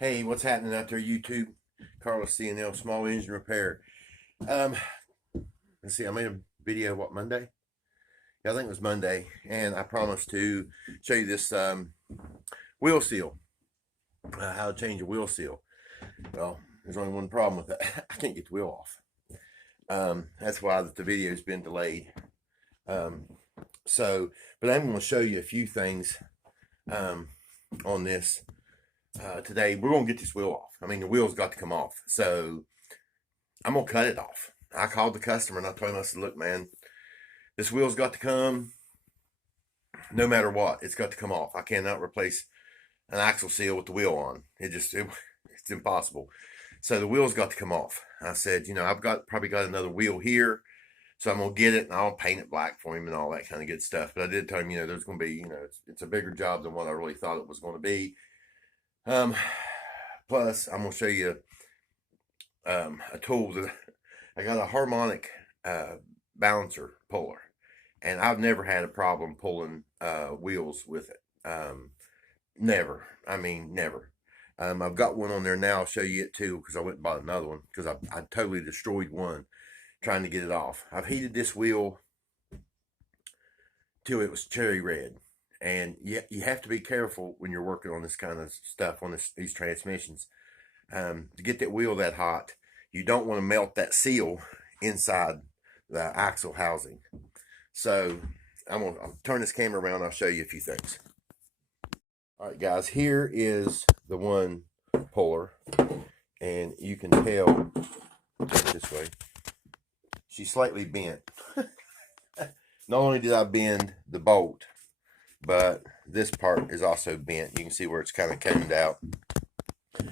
Hey, what's happening out there, YouTube? Carlos CNL, Small Engine Repair. Um, let's see, I made a video, Monday? Yeah, I think it was Monday, and I promised to show you this wheel seal, how to change a wheel seal. Well, there's only one problem with that. I can't get the wheel off. That's why the video's been delayed. But I'm going to show you a few things on this. Today we're gonna get this wheel off. I mean, the wheel's got to come off, so I'm gonna cut it off. I called the customer and I told him, I said, look, man, this wheel's got to come no matter what. It's got to come off. I cannot replace an axle seal with the wheel on. It's impossible. So the wheel's got to come off. I said, I've probably got another wheel here, so I'm gonna get it and I'll paint it black for him and all that kind of good stuff. But I did tell him, there's gonna be, it's a bigger job than what I really thought it was going to be. Plus I'm going to show you a tool that I got, a harmonic balancer puller, and I've never had a problem pulling wheels with it. Never. I mean, never. I've got one on there now. I'll show you it too, because I went and bought another one because I totally destroyed one trying to get it off. I've heated this wheel till it was cherry red. And you have to be careful when you're working on this kind of stuff, on these transmissions. To get that wheel that hot, you don't want to melt that seal inside the axle housing. So I'll turn this camera around. I'll show you a few things. All right, guys, here is the one puller, and you can tell this way she's slightly bent. Not only did I bend the bolt, but this part is also bent. You can see where it's kind of combed out.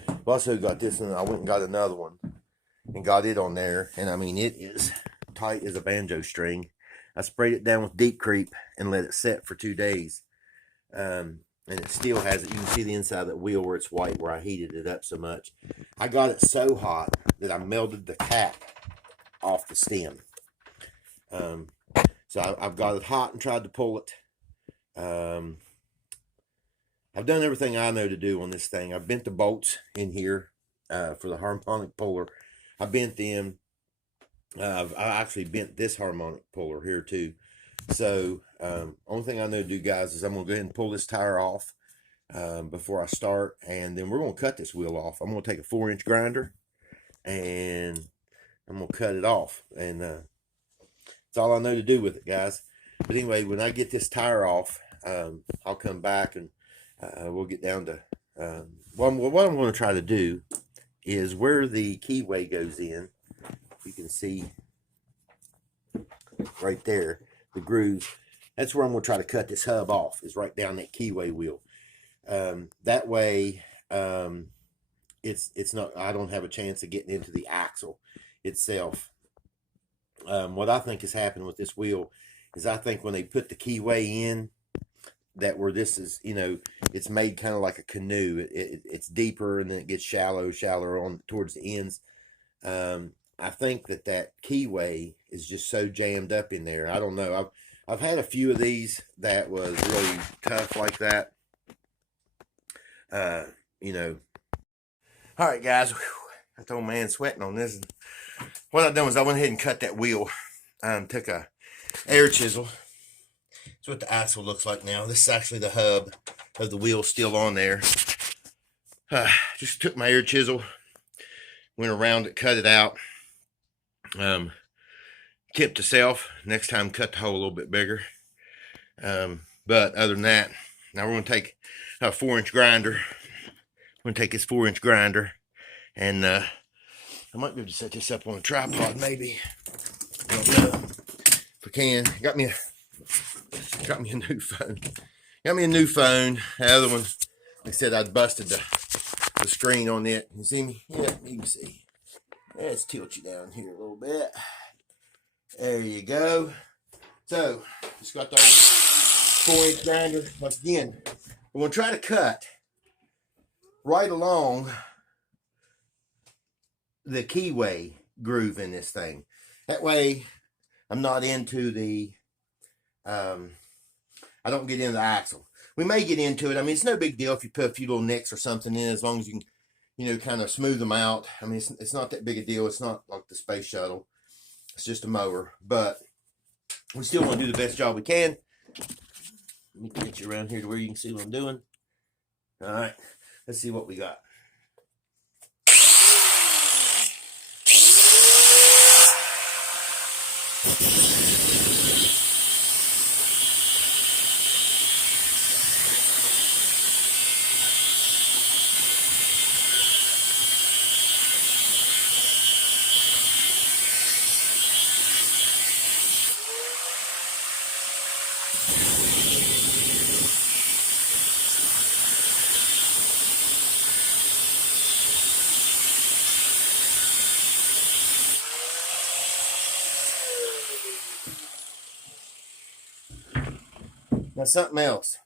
I've also got this, and I went and got another one and got it on there, and I mean, it is tight as a banjo string. I sprayed it down with deep creep and let it set for 2 days, and it still has it. You can see the inside of that wheel where it's white, where I heated it up so much. I got it so hot that I melted the cap off the stem. So I've got it hot and tried to pull it. I've done everything I know to do on this thing. I've bent the bolts in here for the harmonic puller. I bent them. I actually bent this harmonic puller here too. So only thing I know to do, guys, is I'm going to go ahead and pull this tire off before I start, and then we're going to cut this wheel off. I'm going to take a 4-inch grinder and I'm going to cut it off, and that's all I know to do with it, guys. But anyway, when I get this tire off, I'll come back and we'll get down to what I'm going to try to do is where the keyway goes in. You can see right there the groove. That's where I'm going to try to cut this hub off, is right down that keyway wheel. That way it's not, I don't have a chance of getting into the axle itself. What I think is happening with this wheel is, I think when they put the keyway in, that where this is, it's made kind of like a canoe. It's deeper, and then it gets shallower on towards the ends. I think that keyway is just so jammed up in there. I don't know. I've had a few of these that was really tough like that. All right, guys. That old man sweating on this. What I've done was I went ahead and cut that wheel. Took a air chisel. That's what the axle looks like now. This is actually the hub of the wheel still on there. Just took my air chisel, went around it, cut it out. Tipped the self. Next time, cut the hole a little bit bigger. But other than that, now we're going to take a 4-inch grinder. I'm going to take this 4-inch grinder, and I might be able to set this up on a tripod, maybe. I don't know if I can. Got me a new phone. Got me a new phone. The other one, like I said, I'd busted the screen on it. You see me? Yeah, you can see. Let's tilt you down here a little bit. There you go. So, just got the old 4-inch grinder. Once again, we're going to try to cut right along the keyway groove in this thing. That way, I'm not into the, I don't get into the axle. We may get into it. I mean, it's no big deal if you put a few little nicks or something in, as long as you can you know, kind of smooth them out. I mean, it's not that big a deal. It's not like the space shuttle. It's just a mower, but we still want to do the best job we can. Let me get you around here to where you can see what I'm doing. All right, let's see what we got. Now something else.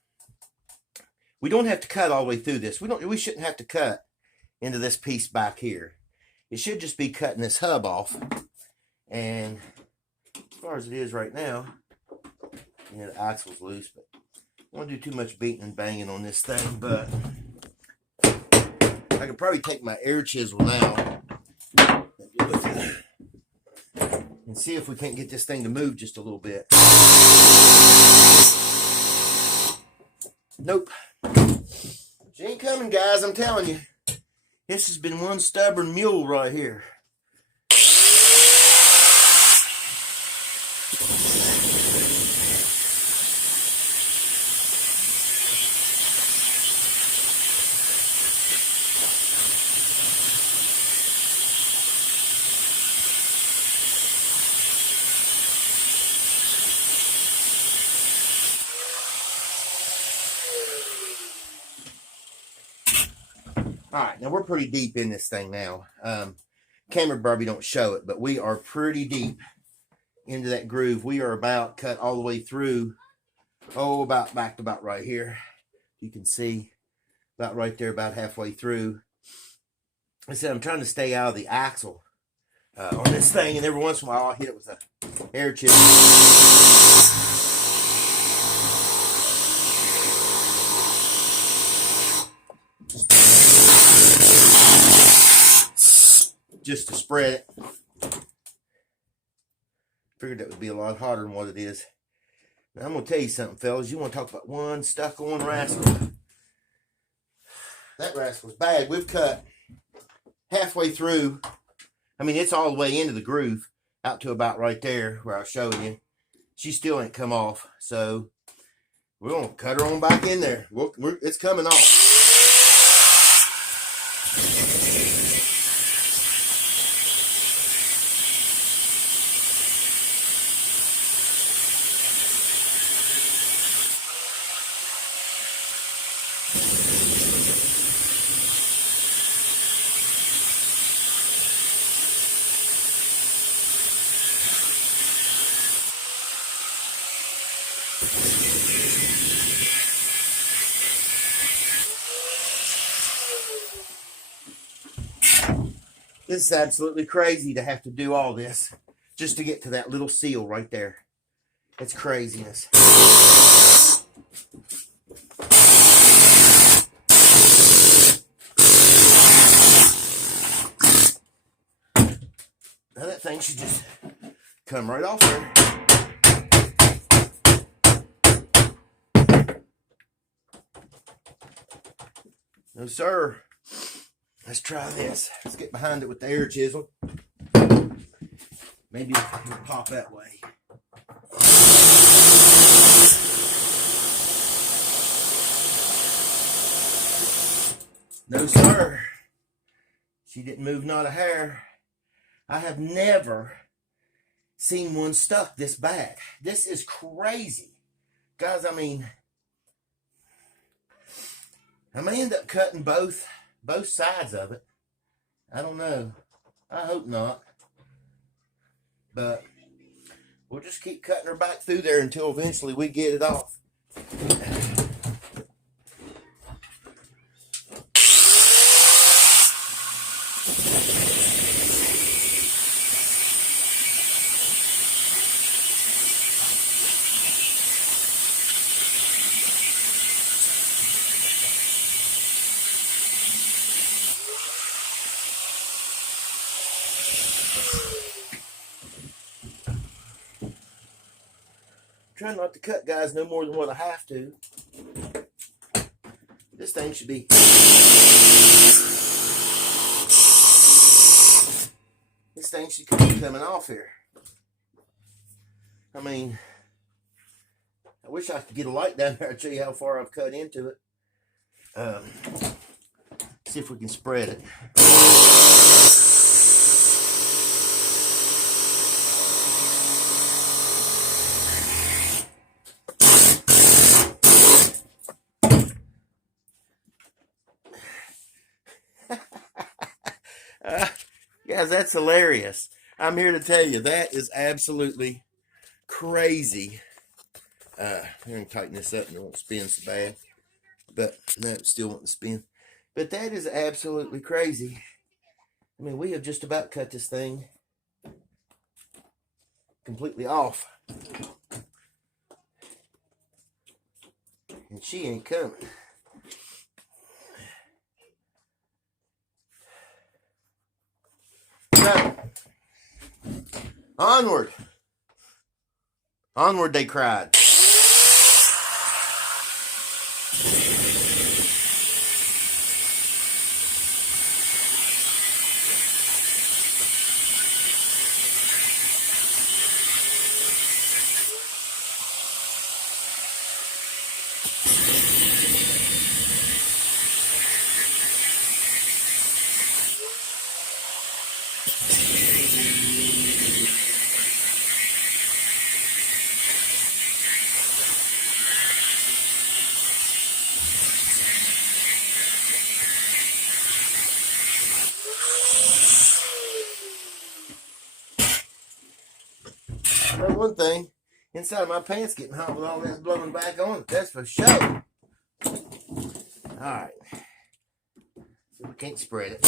We don't have to cut all the way through this. We shouldn't have to cut into this piece back here. It should just be cutting this hub off. And as far as it is right now, yeah, the axle's loose, but I don't want to do too much beating and banging on this thing, but I could probably take my air chisel now and see if we can't get this thing to move just a little bit. Nope. She ain't coming, guys, I'm telling you. This has been one stubborn mule right here. All right, now we're pretty deep in this thing now. Camera probably don't show it, but we are pretty deep into that groove. We are about cut all the way through. Oh, about back to about right here. You can see about right there, about halfway through. I said I'm trying to stay out of the axle on this thing, and every once in a while I'll hit it with an air chisel. Just to spread it. Figured that would be a lot hotter than what it is. Now I'm going to tell you something, fellas. You want to talk about one stuck-on rascal. That rascal's bad. We've cut halfway through. I mean, it's all the way into the groove, out to about right there where I was showing you. She still ain't come off, so we're going to cut her on back in there. It's coming off. This is absolutely crazy to have to do all this just to get to that little seal right there. It's craziness. Now that thing should just come right off there. No, sir. Let's try this. Let's get behind it with the air chisel. Maybe it'll pop that way. No, sir. She didn't move not a hair. I have never seen one stuck this bad. This is crazy. Guys, I mean, I may end up cutting both sides of it. I don't know. I hope not. But we'll just keep cutting her back through there until eventually we get it off. Try not to cut, guys, no more than what I have to. This thing should be... This thing should be coming off here. I mean, I wish I could get a light down there and show you how far I've cut into it. See if we can spread it. Guys, that's hilarious. I'm here to tell you that is absolutely crazy. I'm going to tighten this up and it won't spin so bad. But no, it still won't spin. But that is absolutely crazy. I mean, we have just about cut this thing completely off. And she ain't coming. So, onward. Onward they cried. But one thing, inside of my pants getting hot with all this blowing back on it, that's for sure. Alright. So we can't spread it.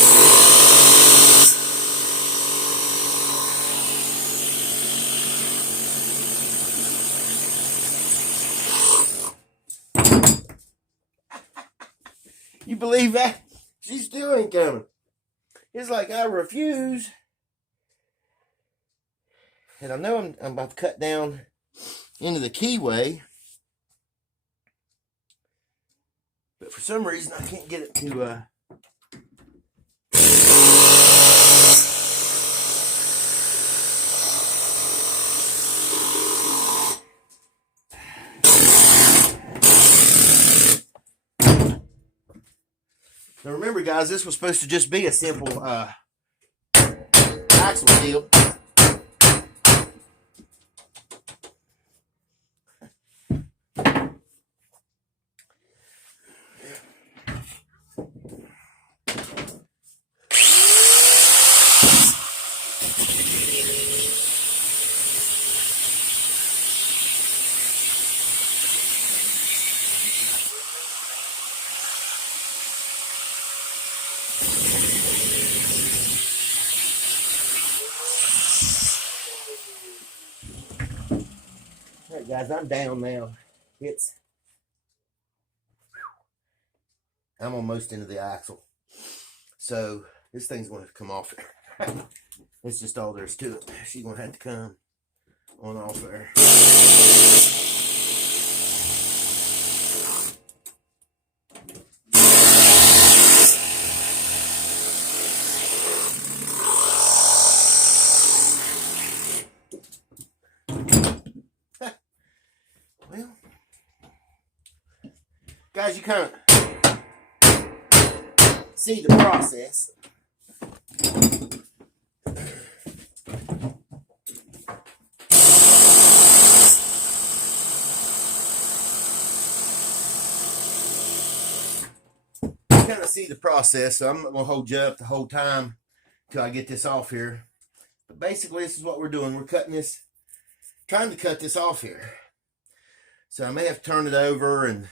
You believe that? She still ain't coming. It's like I refuse. And I know I'm about to cut down into the keyway. But for some reason I can't get it to Now remember, guys, this was supposed to just be a simple axle deal. Alright, guys, I'm down now. I'm almost into the axle. So this thing's going to come off there. It's just all there is to it. She's going to have to come on off there. Well, guys, you kind of see the process. Kind of see the process, so I'm not going to hold you up the whole time till I get this off here. But basically, this is what we're doing. We're cutting this, trying to cut this off here. So I may have to turn it over and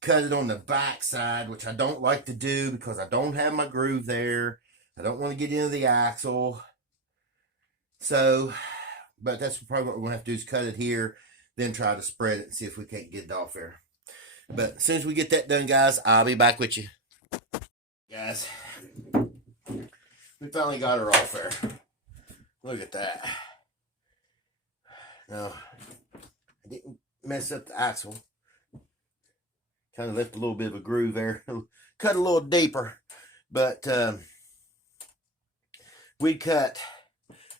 cut it on the back side, which I don't like to do because I don't have my groove there. I don't want to get into the axle. So, but that's probably what we're going to have to do is cut it here, then try to spread it and see if we can't get it off there. But as soon as we get that done, guys, I'll be back with you. Guys, we finally got her off there. Look at that. Now, I didn't mess up the axle. Kind of left a little bit of a groove there. Cut a little deeper. But we cut,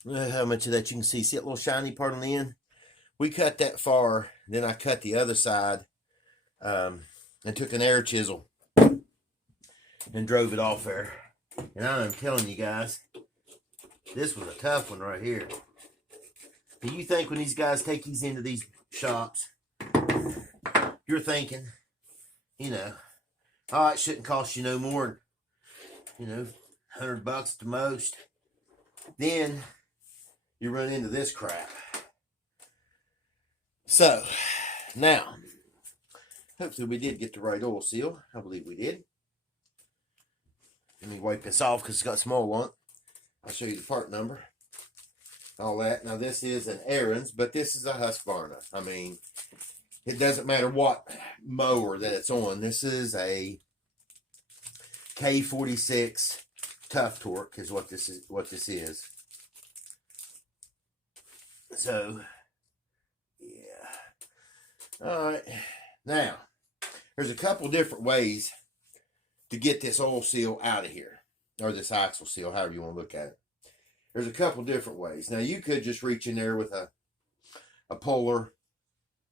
how much of that you can see? See that little shiny part on the end? We cut that far. Then I cut the other side and took an air chisel and drove it off there. And I'm telling you guys, this was a tough one right here. Do you think when these guys take these into these shops, you're thinking, you know, oh, it shouldn't cost you no more than, you know, $100 at the most. Then you run into this crap. So, now, hopefully we did get the right oil seal. I believe we did. Let me wipe this off because it's got some oil on it. I'll show you the part number. All that. Now, this is an Aaron's, but this is a Husqvarna. I mean, it doesn't matter what mower that it's on. This is a K46 Tough Torque is what this is. So, yeah. All right. Now, there's a couple different ways to get this oil seal out of here, or this axle seal, however you want to look at it. There's a couple different ways. Now, you could just reach in there with a puller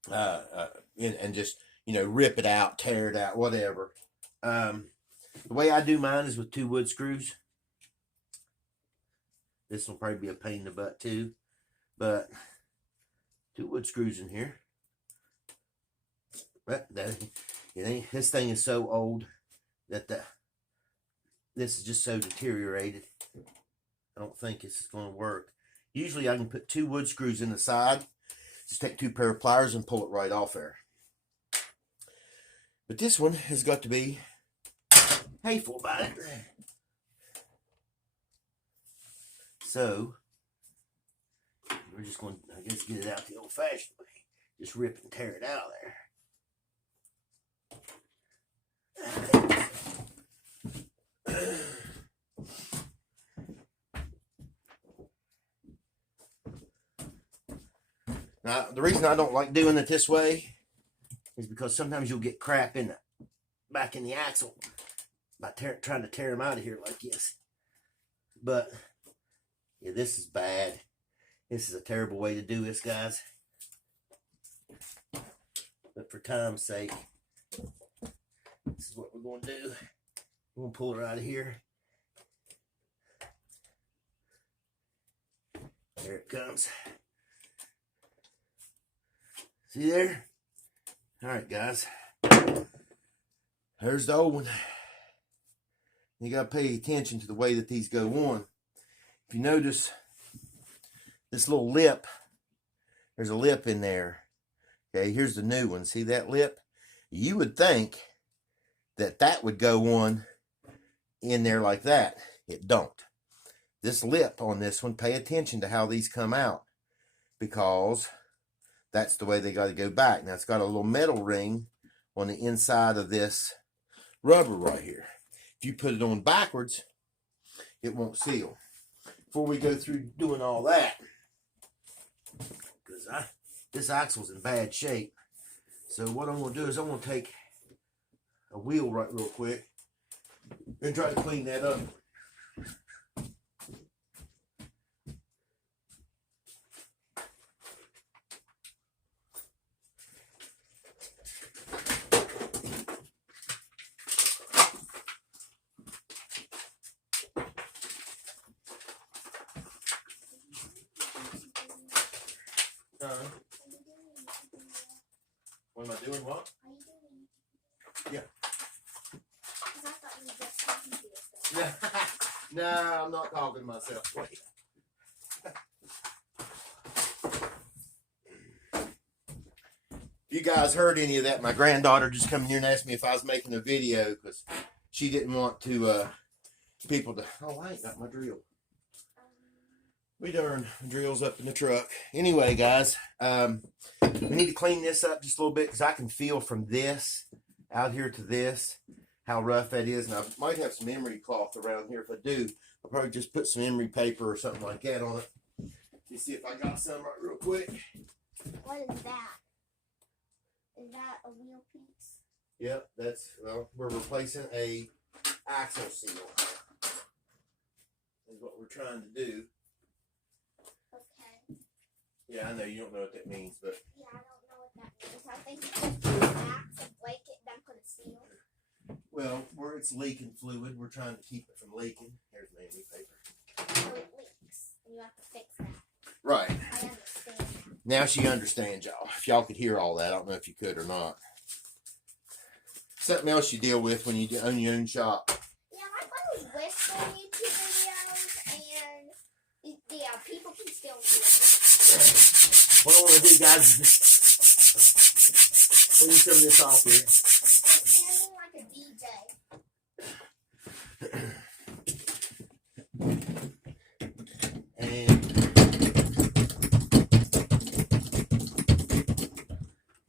and just, you know, rip it out, tear it out, whatever. The way I do mine is with 2 wood screws. This will probably be a pain in the butt too, but 2 wood screws in here. But this thing is so old that this is just so deteriorated. I don't think this is going to work. Usually I can put 2 wood screws in the side. Just take 2 pair of pliers and pull it right off there. But this one has got to be hateful about it. So, we're just going to, I guess, get it out the old-fashioned way. Just rip and tear it out of there. Now, the reason I don't like doing it this way is because sometimes you'll get crap in back in the axle by trying to tear them out of here like this. But, yeah, this is bad. This is a terrible way to do this, guys. But for time's sake, this is what we're going to do. We're going to pull her out of here. There it comes. See there? All right, guys. There's the old one. You got to pay attention to the way that these go on. If you notice this little lip, there's a lip in there. Okay, here's the new one. See that lip? You would think that that would go on in there like that. It don't. This lip on this one, pay attention to how these come out, because that's the way they got to go back. Now, it's got a little metal ring on the inside of this rubber right here. If you put it on backwards, it won't seal. Before we go through doing all that, because this axle's in bad shape, so what I'm going to do is I'm going to take a wheel right real quick and try to clean that up. What am I doing? What? Yeah. No, I'm not talking to myself. Wait. You guys heard any of that? My granddaughter just come here and asked me if I was making a video because she didn't want to people to. Oh, I ain't got my drill. We darn drills up in the truck. Anyway, guys, we need to clean this up just a little bit because I can feel from this out here to this how rough that is. And I might have some emery cloth around here. If I do, I'll probably just put some emery paper or something like that on it me see if I got some right real quick. What is that? Is that a wheel piece? Yep, well, we're replacing a axle seal. Is what we're trying to do. Okay. Yeah, I know you don't know what that means, but yeah, I don't know what that means. I think it's just put an axe and break it, then put a seal. well, where it's leaking fluid, we're trying to keep it from leaking. Here's my new paper. So it leaks, and you have to fix that. Right. I understand that. Now she understands y'all. If y'all could hear all that, I don't know if you could or not. Something else you deal with when you own your own shop. Yeah, I was whispering YouTube videos, and yeah, people can still hear me. What I want to do, guys, is clean some of this off here. It's sounding like a DJ. And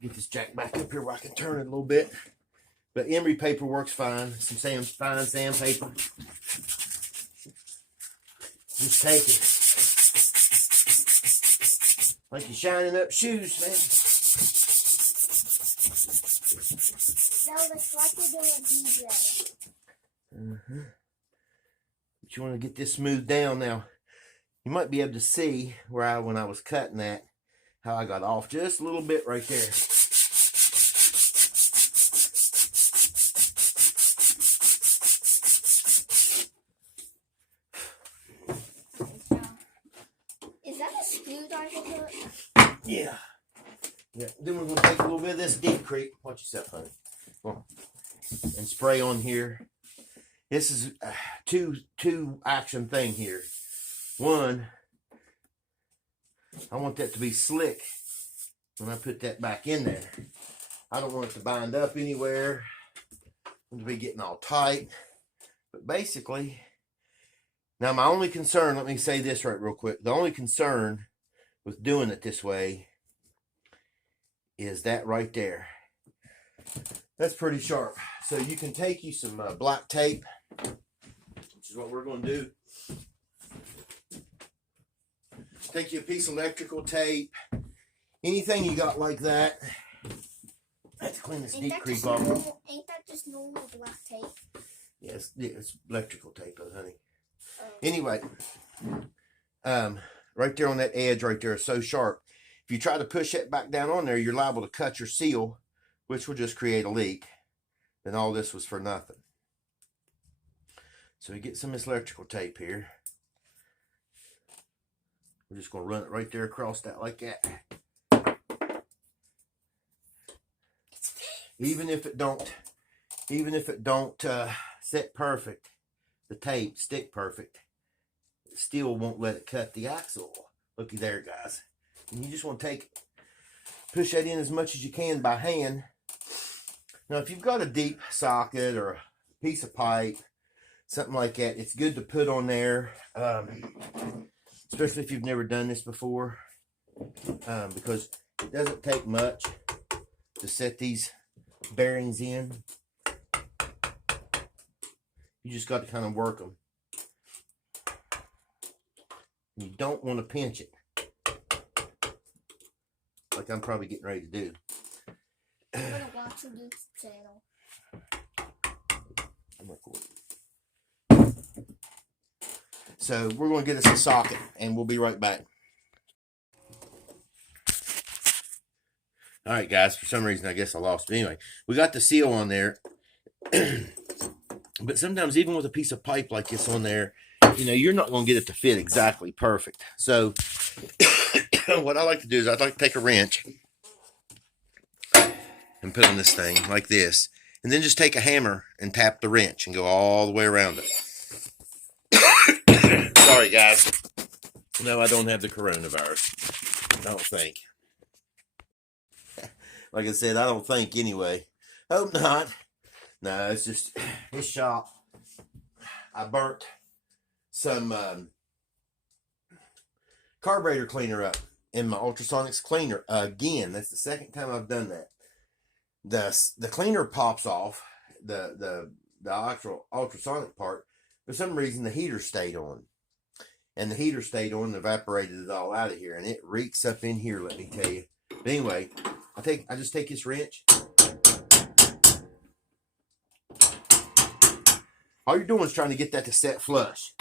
get this jack back up here where I can turn it a little bit. But emery paper works fine. Some fine sandpaper. Just take it. Like you're shining up shoes, man. No, that's like you're doing a DJ. But you want to get this smoothed down now. You might be able to see where when I was cutting that, how I got off just a little bit right there. Is that a screwdriver hook? Yeah. Then we're going to take a little bit of this deep creep. Watch yourself, honey. Come on. And spray on here. This is a two action thing here. One, I want that to be slick when I put that back in there. I don't want it to bind up anywhere. I want it to be getting all tight. But basically, now my only concern, let me say this right real quick. The only concern with doing it this way is that right there. That's pretty sharp. So you can take you some black tape, which is what we're going to do. Take you a piece of electrical tape, anything you got like that. I have to clean this deep creep off. Ain't that just normal black tape? Yes, it's electrical tape, honey. Anyway, right there on that edge right there is so sharp. If you try to push that back down on there, you're liable to cut your seal, which will just create a leak. Then all this was for nothing. So we get some of this electrical tape here. We're just going to run it right there across that like that. Even if it don't set perfect, the tape stick perfect, it still won't let it cut the axle. Looky there, guys. And you just want to push that in as much as you can by hand. Now, if you've got a deep socket or a piece of pipe, something like that, it's good to put on there, especially if you've never done this before, because it doesn't take much to set these bearings in. You just got to kind of work them. You don't want to pinch it, like I'm probably getting ready to do. I'm going to watch your YouTube channel. I'm recording. So we're going to get us a socket, and we'll be right back. All right, guys. For some reason, I guess I lost. But anyway, we got the seal on there. But sometimes, even with a piece of pipe like this on there, you're not going to get it to fit exactly perfect. So what I like to do is I'd like to take a wrench and put on this thing like this. And then just take a hammer and tap the wrench and go all the way around it. Sorry, guys. No, I don't have the coronavirus. I don't think. Like I said, I don't think anyway. Hope not. No, it's just this shop. I burnt some carburetor cleaner up in my ultrasonics cleaner again. That's the second time I've done that. The cleaner pops off, the actual ultrasonic part. For some reason, the heater stayed on. and the heater stayed on and evaporated it all out of here, and it reeks up in here, let me tell you. But anyway, I just take this wrench. All you're doing is trying to get that to set flush.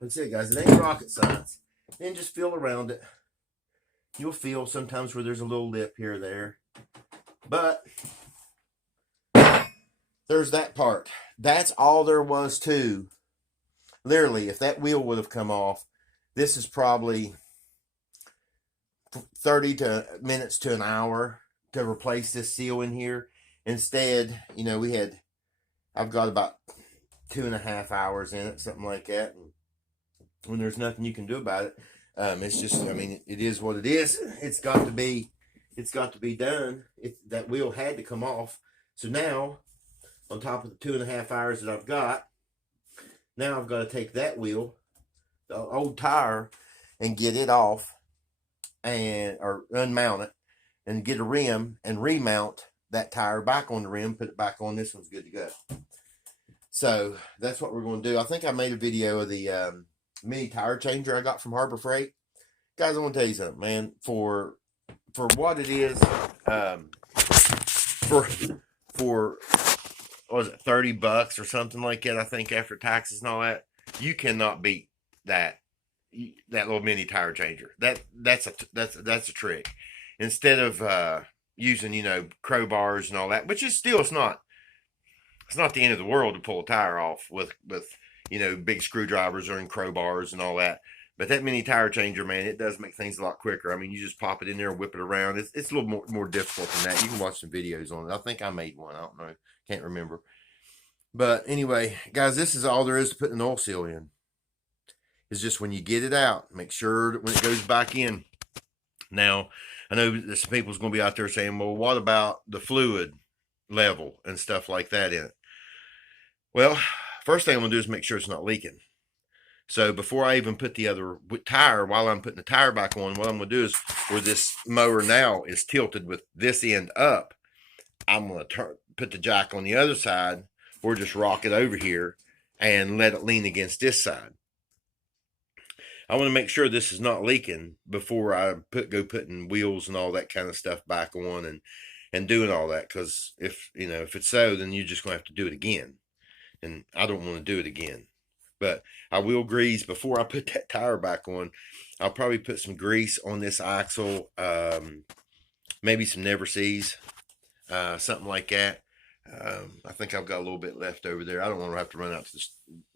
That's it, guys. It ain't rocket science. Then just feel around it. You'll feel sometimes where there's a little lip here or there. But there's that part. That's all there was to. Literally, if that wheel would have come off, this is probably 30 minutes to an hour to replace this seal in here. Instead, you know, I've got about 2.5 hours in it, something like that. And when there's nothing you can do about it, it's just, I mean, it is what it is. It's got to be done. That wheel had to come off. So now, on top of the 2.5 hours that I've got, now I've got to take that wheel, the old tire, and get it off, or unmount it, and get a rim and remount that tire back on the rim, put it back on. This one's good to go. So that's what we're going to do. I think I made a video of the mini tire changer I got from Harbor Freight. Guys, I want to tell you something, man. For what it is, for what was it, $30 or something like that, I think, after taxes and all that, you cannot beat that little mini tire changer. That's a trick. Instead of using, you know, crowbars and all that, which is still, it's not the end of the world to pull a tire off with you know, big screwdrivers or in crowbars and all that. But that mini tire changer, man, it does make things a lot quicker. I mean, you just pop it in there and whip it around. It's a little more difficult than that. You can watch some videos on it. I think I made one. I don't know. Can't remember. But anyway, guys, this is all there is to putting an oil seal in. It's just when you get it out, make sure that when it goes back in. Now, I know that some people's going to be out there saying, well, what about the fluid level and stuff like that in it? Well, first thing I'm going to do is make sure it's not leaking. So before I even put the other tire, while I'm putting the tire back on, what I'm going to do is, where this mower now is tilted with this end up, I'm going to put the jack on the other side, or just rock it over here and let it lean against this side. I want to make sure this is not leaking before I go putting wheels and all that kind of stuff back on and doing all that. Because if it's so, then you're just going to have to do it again. And I don't want to do it again. But I will grease before I put that tire back on. I'll probably put some grease on this axle, maybe some Never Seas, something like that. I think I've got a little bit left over there. I don't want to have to run out to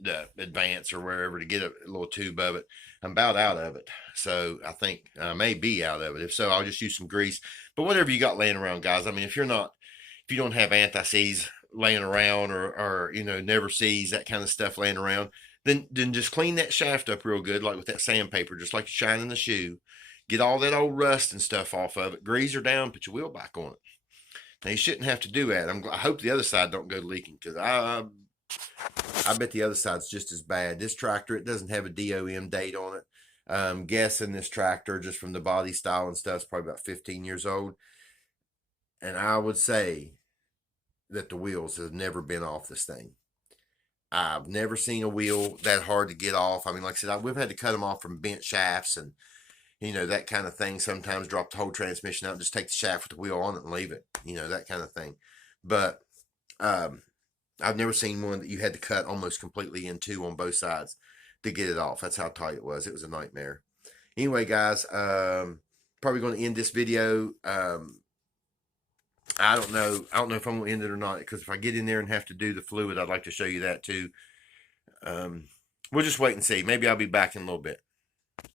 the Advance or wherever to get a little tube of it. I'm about out of it. So I think I may be out of it. If so, I'll just use some grease. But whatever you got laying around, guys. I mean, if you don't have anti-seize laying around or you know, Never Seas, that kind of stuff laying around, then just clean that shaft up real good, like with that sandpaper, just like you're shining the shoe. Get all that old rust and stuff off of it. Grease her down, put your wheel back on it. Now, you shouldn't have to do that. I hope the other side don't go leaking, because I bet the other side's just as bad. This tractor, it doesn't have a DOM date on it. I'm guessing this tractor, just from the body style and stuff, is probably about 15 years old. And I would say that the wheels have never been off this thing. I've never seen a wheel that hard to get off. I mean, like I said, we've had to cut them off from bent shafts and, you know, that kind of thing. Sometimes drop the whole transmission out and just take the shaft with the wheel on it and leave it. You know, that kind of thing. But I've never seen one that you had to cut almost completely in two on both sides to get it off. That's how tight it was. It was a nightmare. Anyway, guys, probably going to end this video. I don't know if I'm going to end it or not, because if I get in there and have to do the fluid, I'd like to show you that too. We'll just wait and see. Maybe I'll be back in a little bit.